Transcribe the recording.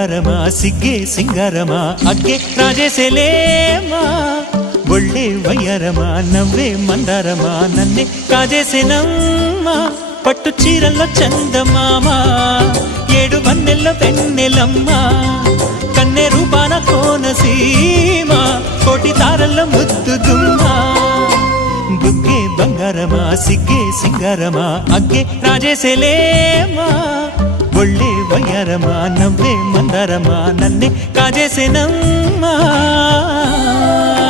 బంగారమా సిగ్గే సింగారమా అగ్గే రాజేసేలేమా ఒళ్ళే వయ్యారమా నవ్వే మందారమా నన్నే కాజేసేనమ్మా పట్టు చీరల్లో చందమామా ఏడు వన్నెల్లో వెన్నెలమ్మా కన్నె రూపాన కోనసీమ కోటి తారల్లో ముద్దుగుమ్మా బుగ్గే బంగారమా సిగ్గే సింగారమా అగ్గే రాజేసేలేమా ఒళ్ళే వయ్యారమా నవ్వే మందారమా నన్నే కాజేసేనమ్మా